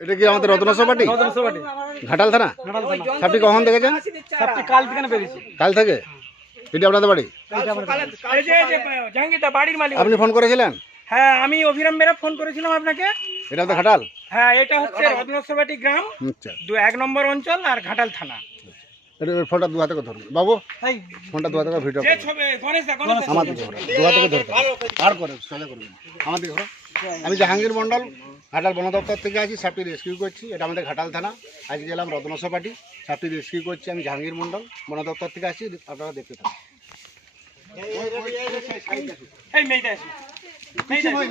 এটা কি আমাদের পার্টি? ঘাটাল থানা? ঘাটাল সাপটি কখন দেখেছেন? সাপটি কাল থেকে না বেরিয়েছে। কাল থেকে? এটা আপনাদের বাড়ি? এই যে এই যে জাহাঙ্গীরদা বাড়ির মালিক। আপনি ফোন করেছিলেন? হ্যাঁ আমি অভিরাম মেরা ফোন করেছিলাম আপনাকে। এটা আপনাদের ঘাটাল? হ্যাঁ এটা হচ্ছে রত্নসভাটি গ্রাম। আচ্ছা। দু এক নম্বর অঞ্চল আর ঘাটাল থানা। এটা ফোনটা দু হাতে ধরুন। বাবু এই ফোনটা দু হাতে ভিডিও যে ছবি গণেশ দা গণেশ দা। আমার দিকে ঘোরা দু হাতে করে আর করে করবেন আমার দিকে আমি জাহাঙ্গীর মন্ডল ঘাটাল বন দপ্তর থেকে আছি সাপটি রেস্কিউ করছি। এটা আমাদের ঘাটাল থানা। আজকে গেলাম রত্নসপাটি পার্টি সাপটি রেস্কিউ করছি আমি জাহাঙ্গীর মন্ডল বন দপ্তর থেকে আসি আপনারা দেখতে থাকুন। এই মেয়েটা এসো।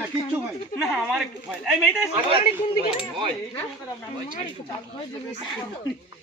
না কিচ্ছু আমার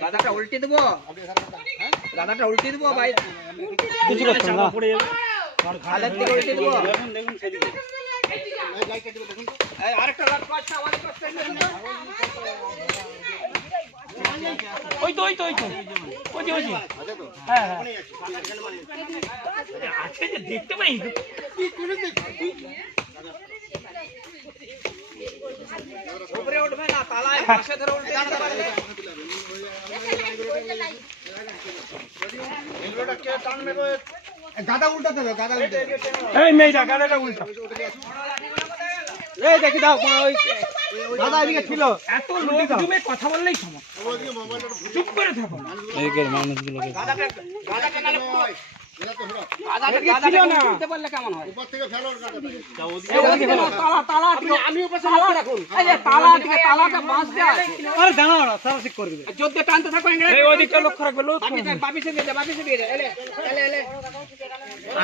দাদাটা উল্টে দেবো? দাদাটা উল্টে দেবো ভাই? কিছু না। উল্টে দেবো। দেখুন আরেকটা আমাদের কাছে ওই তো ওই তো ওই তো। ওই যে ওই যে। হ্যাঁ হ্যাঁ। আজকে যে দেখতে পাই। উপরে উঠবে না তালায় পাশে ধরে উল্টে গাদা উল্টাতে হবে গাদা উল্টে এই মেয়েটা গাদাটা উল্টা। এই দেখি দাও ওই দাদা এদিকে ছিল। এত লোক জমে কথা বললেই সমস্যা চুপ করে থাকো গাদাটা গাদাটা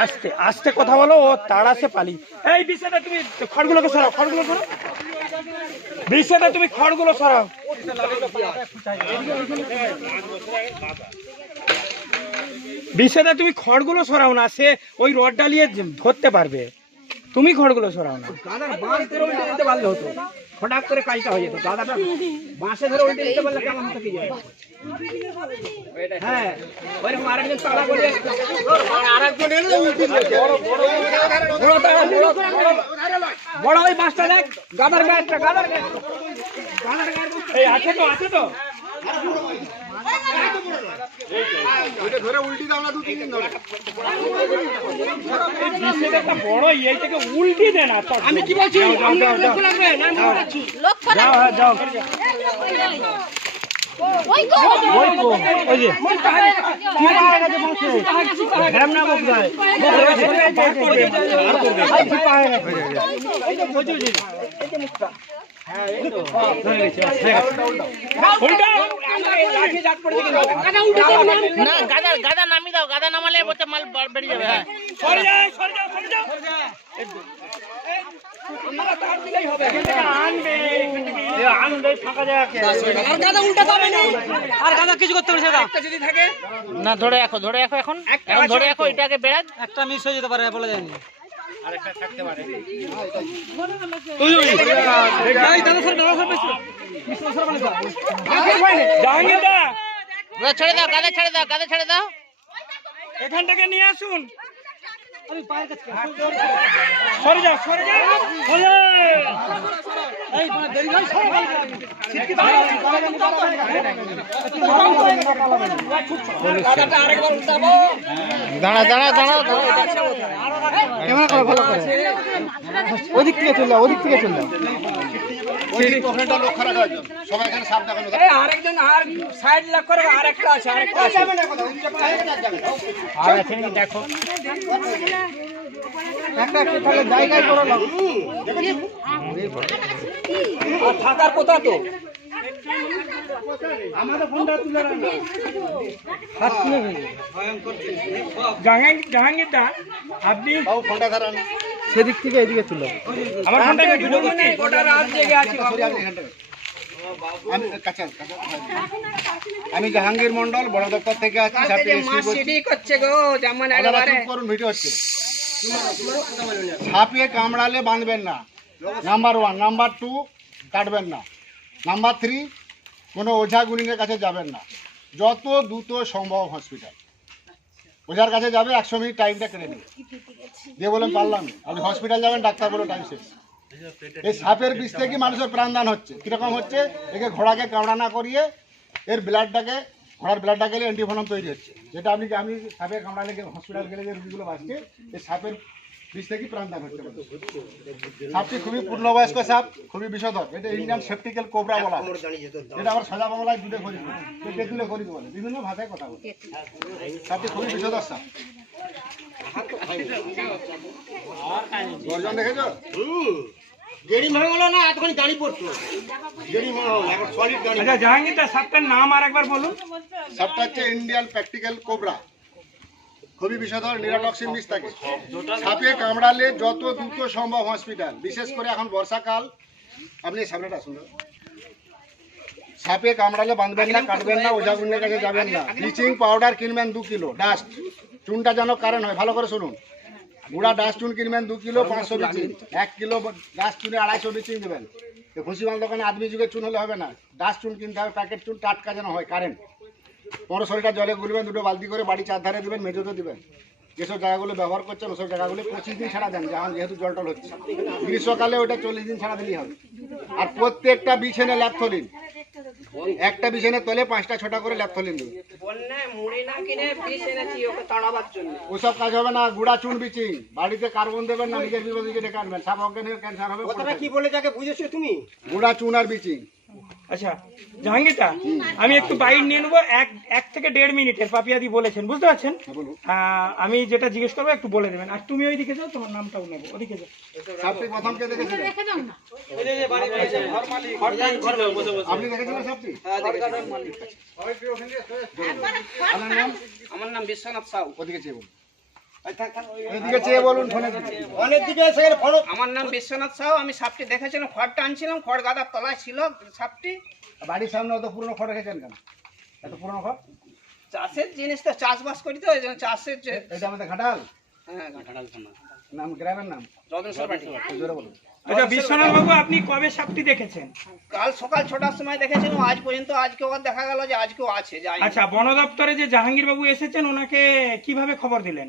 আস্তে আস্তে কথা বলো ও তাড়াসে পালি। এই বিষয়টা তুমি খড়গুলোকে সরাও খড়গুলো সরাও। বিষয়টা তুমি খড়গুলো সরাও। বিষয়টা তুমি খড়গুলো সরাও না সে ওই রড ডালিয়ে ধরতে পারবে। তুমি খড়গুলো সরাও না। গাদার বাঁশ ধরে উল্টে দিতে পারলে হতো। ফটাক করে কাজটা হয়ে যেত। গাদাটা বাঁশে ধরে উল্টে দিতে পারলে কেমন হতো কি যায় হ্যাঁ ওইরকম আরেকজন তালা করে আরেকজন এলে। উল্টে বড় ওই বাঁশটা দেখ। গাদার গাছটা গাদার গাছ গাদার গাছ এই আছে তো আছে তো। ওইটা ধরে উল্টি দাও না দু তিন দিন ধরে একটা বড় এই থেকে উল্টি দে না আমি কি বলছি? হ্যাঁ, যাও ওই ওই ওই যে। কি পাহাড়ে গেছে? না। বক যায় আর পাহাড়ে গেছে গেল না গাদা গাদা নামি দাও গাদা নামালে বলতে মাল বা- বেরিয়ে যাবে না ধরে রাখো ধরে রাখো এখন। ধরে রাখো, এটাকে বেড়াক। একটা মিস হয়ে যেতে পারে, বলা যায়নি। ওরা ছেড়ে দাও কাদের ছেড়ে দাও গাদা ছেড়ে দাও। এখান থেকে নিয়ে আসুন। আরে পায়ের কাছে সরে যাও সরে যাও সরে এই মানে দেরি হয় করে। দাও। আরেকবার দাঁড়া দাঁড়া দাঁড়া ক্যামেরা করো ভালো করে ওদিক থেকে চলে যাও ওদিক থেকে চলে যাও আরেকজন আর সাইড করে আরেকটা আছে আরেকটা আছে। আর আছে দেখো। একটা একটু তাহলে জায়গায় করে নাও। আর থাকার কথা তো। আমাদের ফোনটা তুলে রাখো। হাত জাহাঙ্গীর জাহাঙ্গীর দা আপনি ফোনটা ধরান। সেদিক থেকে এদিকে চলে আমার ফোনটাকে ভিডিও করছি গোটা রাত জেগে আছি সরে আপনি এখান থেকে। আমি জাহাঙ্গীর মন্ডল বড় দপ্তর থেকে আছি করুন ভিডিও হচ্ছে। সাপে কামড়ালে বাঁধবেন না। নাম্বার ওয়ান নাম্বার টু কাটবেন না। নাম্বার থ্রি কোনো ওঝা গুলিনের কাছে যাবেন না। যত দ্রুত সম্ভব হসপিটাল ওঝার কাছে যাবে, একশো মিনিট টাইমটা কেটে নেবে। দিয়ে বললাম পারলাম। আপনি হসপিটাল যাবেন, ডাক্তার বলে টাইম শেষ। এই সাপের বিষ থেকে মানুষের প্রাণদান হচ্ছে। কীরকম হচ্ছে? একে ঘোড়াকে কামড়া না করিয়ে এর ব্লাডটাকে, ঘোড়ার ব্লাডটা গেলে অ্যান্টিভনম তৈরি হচ্ছে। যেটা আপনি আমি সাপের কামড়া কামড়ালে হসপিটাল গেলে যে রুগীগুলো বাঁচছে, এই সাপের বিষ থেকে প্রাণদান হচ্ছে সাপটি খুবই পূর্ণবয়স্ক সাপ খুবই বিষধর। এটা ইন্ডিয়ান সেপটিক্যাল কোবরা বলা। এটা আবার সাদা বাংলায় দুধে করি পেটে করি বলে? বিভিন্ন ভাষায় কথা বলে। সাপটি খুবই বিষধর সাপ। গর্জন দেখেছ? গেড়ি ভাঙলো না এতখানি দাঁড়িয়ে পড়তো গেড়ি আচ্ছা জাহাঙ্গীর সাপটার নাম আর একবার বলুন। সাপটা হচ্ছে ইন্ডিয়ান প্র্যাকটিক্যাল কোবরা খুবই বিষধর নিরাটক্সিন বিষ থাকে সাপে কামড়ালে যত দ্রুত সম্ভব হসপিটাল। বিশেষ করে এখন বর্ষাকাল। আপনি সামনেটা শুনুন সাপে কামড়ালে বাঁধবেন না, কাটবেন না ওঝাগুনের কাছে যাবেন না। ব্লিচিং পাউডার কিনবেন দু কিলো, ডাস্ট। চুনটা যেন কারণ হয়, ভালো করে শুনুন। গুঁড়া ডাস্ট চুন কিনবেন দু কিলো, পাঁচশো বিচিং এক কিলো ডাস্ট চুনে আড়াইশো বিচিং দেবেন। খুশিমাল দোকানে আদমি যুগের চুন হলে হবে না। ডাস্ট চুন কিনতে হবে, প্যাকেট চুন টাটকা যেন হয়, কারেন্ট। লিটার জলে গুলবেন দুটো বালতি করে বাড়ি চার ধারে দেবেন মেঝোতে দেবেন। যেসব জায়গাগুলো ব্যবহার করছেন ওসব জায়গাগুলো পঁচিশ দিন ছাড়া দেন যখন যেহেতু জল টল হচ্ছে। গ্রীষ্মকালে ওটা চল্লিশ দিন ছাড়া দিলেই হবে। আর প্রত্যেকটা বিছানে ল্যাপথলিন। একটা বিছানে তলে পাঁচটা ছটা করে ল্যাপথলিন দেবে ওসব কাজ হবে না গুড়া চুন বিচিং। বাড়িতে কার্বন দেবেন না নিজের বিপদ ডেকে আনবেন সাপ অজ্ঞান হয়ে ক্যান্সার হবে কি বলে যাকে বুঝেছ তুমি? গুড়া চুন আর বিচিং। আচ্ছা জাহাঙ্গীর দা আমি একটু বাইর নিয়ে নেব। এক এক থেকে দেড় মিনিটের পাপিয়াদি বলেছেন বুঝতে পারছেন? হ্যাঁ, আহ, আমি যেটা জিজ্ঞেস করব একটু বলে দেবেন। আর তুমি ওইদিকে যাও তোমার নামটাও নেব ওদিকে যাও। নাম আমার নাম বিশ্বনাথ সাউ। ওদিকে আমার নাম বিশ্বনাথ সাউ আমি সাপটি দেখেছিলাম খড়টা আনছিলাম খড় গাদার তলায় ছিল সাপটি। বাড়ির সামনে অত পুরনো খড় রেখেছেন কেন? এত পুরনো খড়? চাষের জিনিস তো চাষবাস করি তো চাষের যে এটা আমাদের ঘাটাল? হ্যাঁ নাম গ্রামের নাম? রতনেশ্বর বাড়ি। জোরে বলুন। আচ্ছা বিশ্বনাথ বাবু আপনি কবে সাপটি দেখেছেন? কাল সকাল ছটার সময় দেখেছিলাম আজ পর্যন্ত আজকেও দেখা গেল যে আজকেও আছে আচ্ছা বন দপ্তরে যে জাহাঙ্গীর বাবু এসেছেন ওনাকে কীভাবে খবর দিলেন?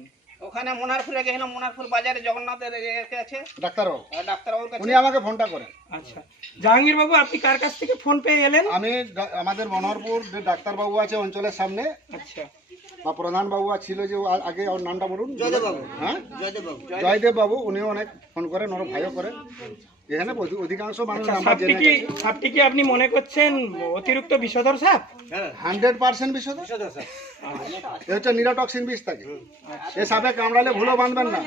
ওখানে মোনারপুরে গেছিলাম মোনারপুর বাজারে জগন্নাথের কাছে আছে। ডাক্তারবাবু। আর ডাক্তারবাবুর কাছে। উনি আমাকে ফোনটা করেন। আচ্ছা। জাহাঙ্গীর বাবু আপনি কার কাছ থেকে ফোন পেয়ে এলেন? আমি আমাদের মনোহরপুর যে ডাক্তারবাবু আছে অঞ্চলের সামনে আচ্ছা। বা প্রধান বাবু ছিল যে ও আগে ওর নামটা বলুন। জয়দেব বাবু। হ্যাঁ? জয়দেব বাবু জয়দেব বাবু উনিও অনেক ফোন করেন ওর ভাইও করেন। এখানে অধিকাংশ মানুষ আচ্ছা, সাপটি কি আপনি মনে করছেন অতিরিক্ত বিষধর সাপ? হান্ড্রেড পার্সেন্ট বিশদ এ হচ্ছে নিরটক্সিন বিষ থাকে এ সাপে কামড়ালে ভুলো বাঁধবেন না।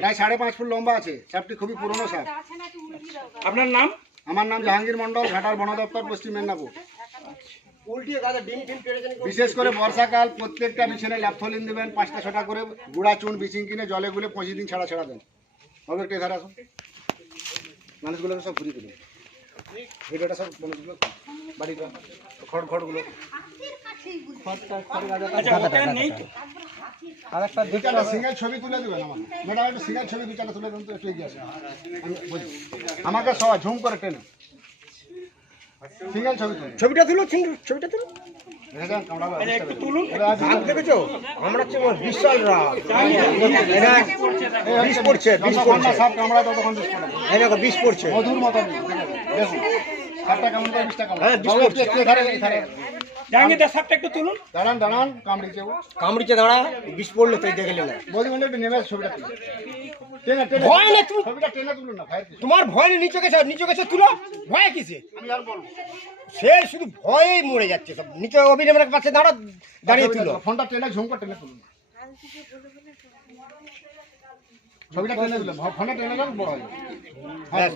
প্রায় সাড়ে পাঁচ ফুট লম্বা আছে। সাপটি খুবই পুরনো সাপ। আপনার নাম? আমার নাম জাহাঙ্গীর মন্ডল ঘাটার বন দপ্তর পশ্চিম মেদিনীপুর। বিশেষ করে বর্ষাকাল প্রত্যেকটা বিছানে ল্যাপথলিন দেবেন পাঁচটা ছটা করে গুঁড়া চুন বিচিং কিনে জলে গুলে পঁচিশ দিন ছাড়া ছাড়া দেন। হবে একটু এধারে আসুন। মানুষগুলোকে সব ঘুরিয়ে ভিডিওটা সব মানুষগুলো খড় খড়গুলো। আচ্ছা তো। সিঙ্গেল ছবি তুলে দেবেন আমার। ম্যাডাম একটু সিঙ্গেল ছবি তুলে দেন তো একটু এগিয়ে আসেন। আমাকে সব ঝুম করে টেনে। ছবিটা তুলো ছবিটা তুলো। একটু তুলুন। দেখেছ? আমরা বিশাল রাত বিষ পড়ছে বিষ পড়ছে। সাপ কামড়ায় ততক্ষণ বিষ পড়ে এই দেখো বিষ পড়ছে। মধুর মতো দেখুন সাপটা কেমন বিষটা কামড়ায়? একটু সাপটা তুলুন। দাঁড়ান দাঁড়ান ও। দাঁড়া বিষ পড়ল তুই না একটু নেমে ছবিটা তুলে টেনে টেনে। ভয় না তুমি- ছবিটা টেনে তুলুন না ভাই তোমার ভয় নেই, নিচে গেছে নিচে গেছে তুলো। ভয় কিসে? আমি আর বলব সে শুধু ভয়েই মরে যাচ্ছে সব। নিচে অভিনয় পাশে দাঁড়া দাঁড়িয়ে তুলো। ফোনটা টেনে ঝুমকা ট্রেনে টেনে তুলুন। ছবিটা টেনে টেনে বড় হয়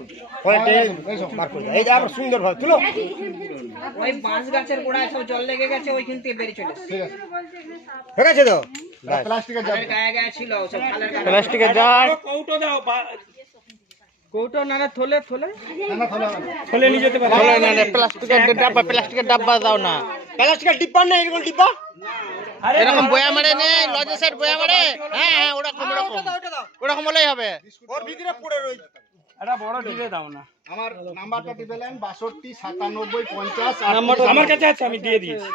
সুন্দর ভাবে তুলো। ওই বাঁশ গাছের গোড়ায় সব জল লেগে গেছে ওইখান থেকে বেরিয়ে চলে ঠিক আছে। তো? প্লাস্টিকের জার। গায়ে গায়ে ছিল সব প্লাস্টিকের জার। কৌটো দাও থলে থলে। না, না, না। প্লাস্টিকের ডাব্বা প্লাস্টিকের ডাব্বা দাও না। প্লাস্টিকের ডিব্বা নেই এরকম ডিব্বা? এরকম বয়া মারে নে নেই লজেসের বয়া মারে। হ্যাঁ হ্যাঁ ওরকম ওরকম। ওরকম হলেই হবে। ওর ভিতরে পড়ে রয়েছে একটা বড় দিলে দাও না। আমার নাম্বারটা দিবেন বাষট্টি সাতানব্বই পঞ্চাশ আমার কাছে আছে আমি দিয়ে দিয়েছি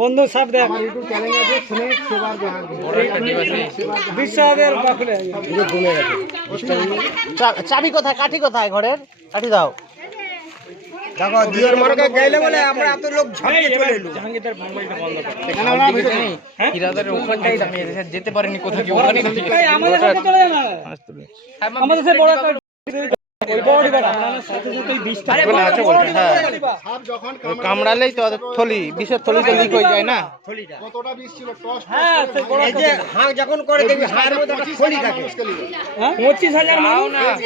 বন্ধু সব দেখ। আমার ইউটিউব চ্যানেল আছে স্নেক সেবার জাহাঙ্গীর বিশ্বাসের বাকুলে চাবি কোথায়? কাঠি কোথায় ঘরের? কাঠি দাও। দেখো দিওর মার্কে গেলে বলে আমরা এত লোক ঝাঁপিয়ে চলে এলো। জাহাঙ্গীরদার মোবাইলটা বন্ধ করো এখানে আমরা ভিডিও করি। এই আমাদের সাথে চলে যা না। আমাদের সাথে বড় একটা ওই সাথে যখন কামড়ালেই তো থলি বিষের থলি তো লিক হয়ে যায় না? কতটা বিষ ছিল? টস হ্যাঁ সেই বড় এই যে হাঁ যখন করে দেখবি হাঁয়ের মধ্যে একটা থলি থাকে। পঁচিশ হাজার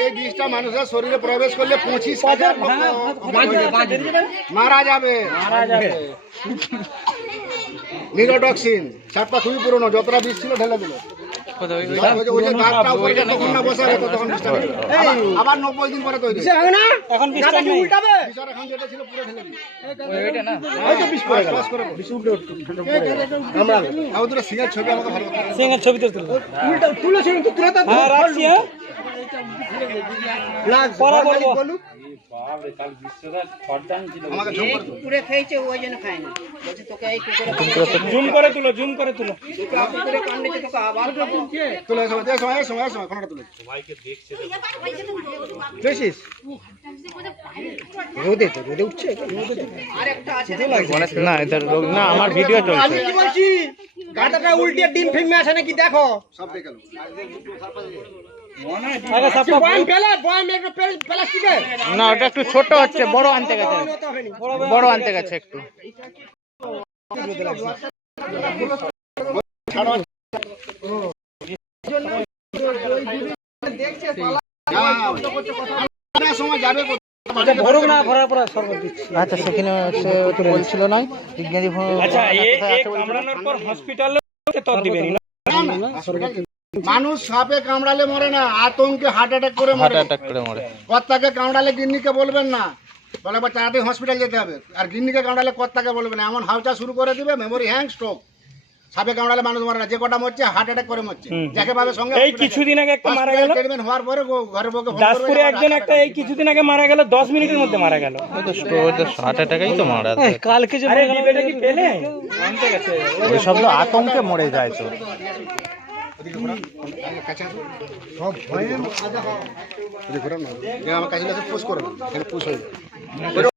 এই বিষটা মানুষের শরীরে প্রবেশ করলে পঁচিশ হাজার বাঁচবে বাঁচবে মারা যাবে। নিরোটক্সিন সাপটা খুবই পুরনো যতটা বিষ ছিল ঢেলে দিল। আবার- নব্বই দিন পরে তৈরি এখন উল্টাবে সিঙ্গেল ছবি আমাকে ভালো কথা সিঙ্গের ছবি তো তুলো তুলেছে কিন্তু তুলে তো রাখছি না পরে ঘর মালিক বলব। বলুক আমাকে ঝোঁক করে দাও। খেয়েছে ওই জন্য খায় না। বলছে তোকে এই কুকুরে জুম করে তুলো জুম করে তুলো। কুকুরে কামড়েছে তোকে আবার খাব। তুলে এসো, এই সময় এই সময় এই সময় কোনটা দেখছিস? রোদে তো রোদে উঠছে আর একটা আছে না এটা রোগ না আমার ভিডিও আমি চলছে। কি বলছি? গাটাটা উল্টে ডিম ফেমে আসে নাকি দেখো। সব দেখে না ওটা একটু ছোট হচ্ছে বড় আনতে গেছে বড় আনতে গেছে একটু হ্যাঁ, আচ্ছা সেখানে বলছিল বিজ্ঞানী আচ্ছা হসপিটালে মানুষ সাপে কামড়ালে মরে না আতঙ্কে হার্ট অ্যাটাক করে হার্ট মরে অ্যাটাক করে মরে। কর্তাকে কামড়ালে গিন্নিকে বলবেন না। বলে আবার তাড়াতাড়ি হসপিটাল যেতে হবে। আর গিন্নিকে কামড়ালে কর্তাকে বলবেন না। এমন হাউচা শুরু করে দিবে মেমোরি হ্যাং স্ট্রোক সাপে কামড়ালে মানুষ মরে না যে কটা মরছে হার্ট অ্যাটাক করে মরছে। যাকে পাবে সঙ্গে এই কিছুদিন আগে একটা মারা গেল। ট্রিটমেন্ট হওয়ার পরে ঘরে বউকে ফোন দাসপুরে একজন একটা এই কিছুদিন আগে মারা গেল দশ মিনিটের মধ্যে মারা গেল। তো ওই তো হার্ট অ্যাটাকেই তো মারা কালকে যে আরে ডিবেটা কি পেলে? ওই সব তো আতঙ্কে মরে যায় তো। সব ভয়ে আমার কাছে পুশ করে পুষ হয়ে যায়